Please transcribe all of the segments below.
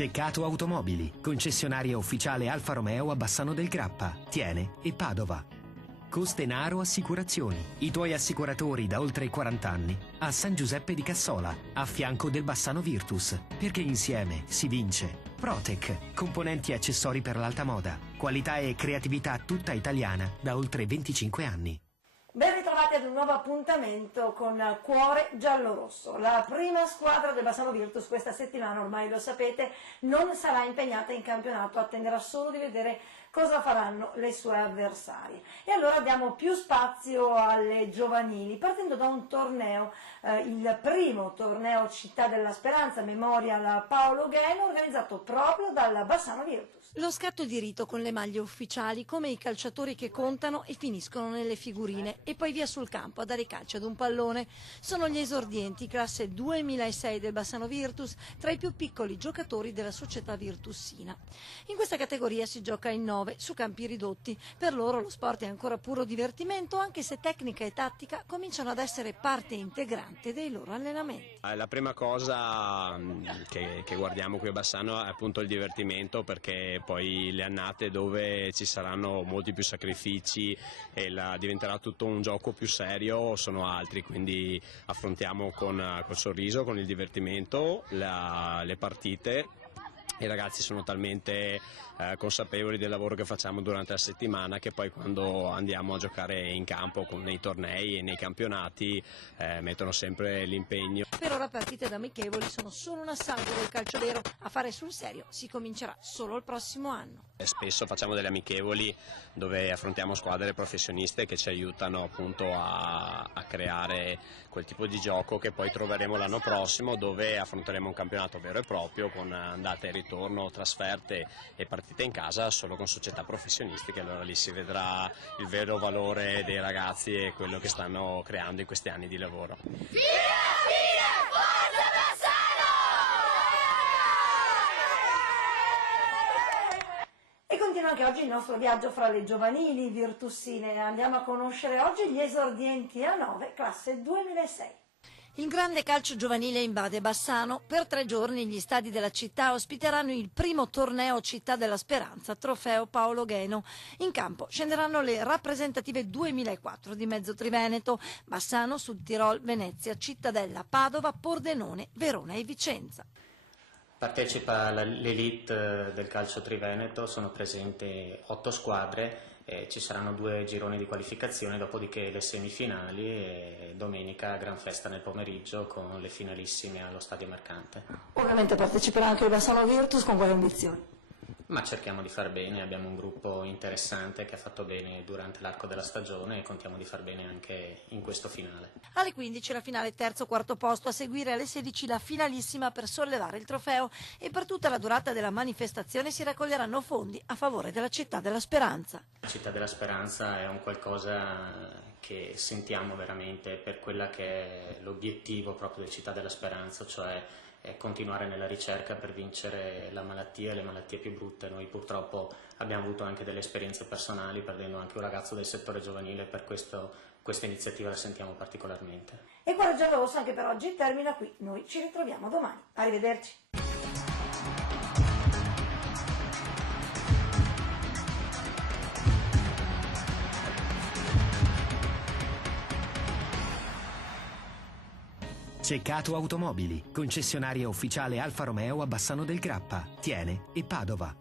Ceccato Automobili, concessionaria ufficiale Alfa Romeo a Bassano del Grappa, Thiene e Padova. Costenaro Assicurazioni, i tuoi assicuratori da oltre 40 anni, a San Giuseppe di Cassola, a fianco del Bassano Virtus, perché insieme si vince. Protec, componenti e accessori per l'alta moda, qualità e creatività tutta italiana da oltre 25 anni. Ben ritrovati ad un nuovo appuntamento con Cuore Giallorosso. La prima squadra del Bassano Virtus questa settimana, ormai lo sapete, non sarà impegnata in campionato, attenderà solo di vedere cosa faranno le sue avversarie. E allora diamo più spazio alle giovanili, partendo da un torneo, il primo torneo Città della Speranza, Memorial Paolo Gheno, organizzato proprio dal Bassano Virtus. Lo scatto di rito con le maglie ufficiali, come i calciatori che contano e finiscono nelle figurine, e poi via sul campo a dare calcio ad un pallone. Sono gli esordienti, classe 2006 del Bassano Virtus, tra i più piccoli giocatori della società virtussina. In questa categoria si gioca in 9 su campi ridotti. Per loro lo sport è ancora puro divertimento, anche se tecnica e tattica cominciano ad essere parte integrante dei loro allenamenti. La prima cosa che guardiamo qui a Bassano è appunto il divertimento, perché poi le annate dove ci saranno molti più sacrifici e diventerà tutto un gioco più serio sono altri, quindi affrontiamo col sorriso, con il divertimento le partite. I ragazzi sono talmente consapevoli del lavoro che facciamo durante la settimana che poi quando andiamo a giocare in campo nei tornei e nei campionati mettono sempre l'impegno. Per ora partite da amichevoli sono solo un assaggio del calcio vero, a fare sul serio si comincerà solo il prossimo anno. Spesso facciamo delle amichevoli dove affrontiamo squadre professioniste che ci aiutano appunto a creare quel tipo di gioco che poi troveremo l'anno prossimo, dove affronteremo un campionato vero e proprio con andate e ritorno, trasferte e partite in casa solo con società professionistiche. Allora lì si vedrà il vero valore dei ragazzi e quello che stanno creando in questi anni di lavoro. E continua anche oggi il nostro viaggio fra le giovanili virtussine. Andiamo a conoscere oggi gli esordienti a 9, classe 2006. Il grande calcio giovanile invade Bassano. Per 3 giorni gli stadi della città ospiteranno il primo torneo Città della Speranza, trofeo Paolo Gheno. In campo scenderanno le rappresentative 2004 di mezzo Triveneto: Bassano, Sud Tirol, Venezia, Cittadella, Padova, Pordenone, Verona e Vicenza. Partecipa l'elite del calcio triveneto, sono presenti 8 squadre, ci saranno 2 gironi di qualificazione, dopodiché le semifinali e domenica gran festa nel pomeriggio con le finalissime allo Stadio Mercante. Ovviamente parteciperà anche il Bassano Virtus, con quale ambizioni? Ma cerchiamo di far bene, abbiamo un gruppo interessante che ha fatto bene durante l'arco della stagione e contiamo di far bene anche in questo finale. Alle 15 la finale terzo-quarto posto, a seguire alle 16 la finalissima per sollevare il trofeo, e per tutta la durata della manifestazione si raccoglieranno fondi a favore della Città della Speranza. La Città della Speranza è un qualcosa che sentiamo veramente per quella che è l'obiettivo proprio di Città della Speranza, cioè continuare nella ricerca per vincere la malattia e le malattie più brutte. Noi purtroppo abbiamo avuto anche delle esperienze personali, perdendo anche un ragazzo del settore giovanile, per questa iniziativa la sentiamo particolarmente. E Cuore Giallorosso anche per oggi termina qui, noi ci ritroviamo domani, arrivederci. Ceccato Automobili, concessionaria ufficiale Alfa Romeo a Bassano del Grappa, Thiene e Padova.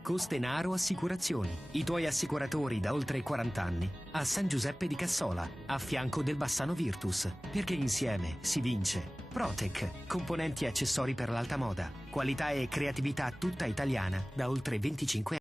Costenaro Assicurazioni, i tuoi assicuratori da oltre 40 anni, a San Giuseppe di Cassola, a fianco del Bassano Virtus, perché insieme si vince. Protec, componenti e accessori per l'alta moda, qualità e creatività tutta italiana da oltre 25 anni.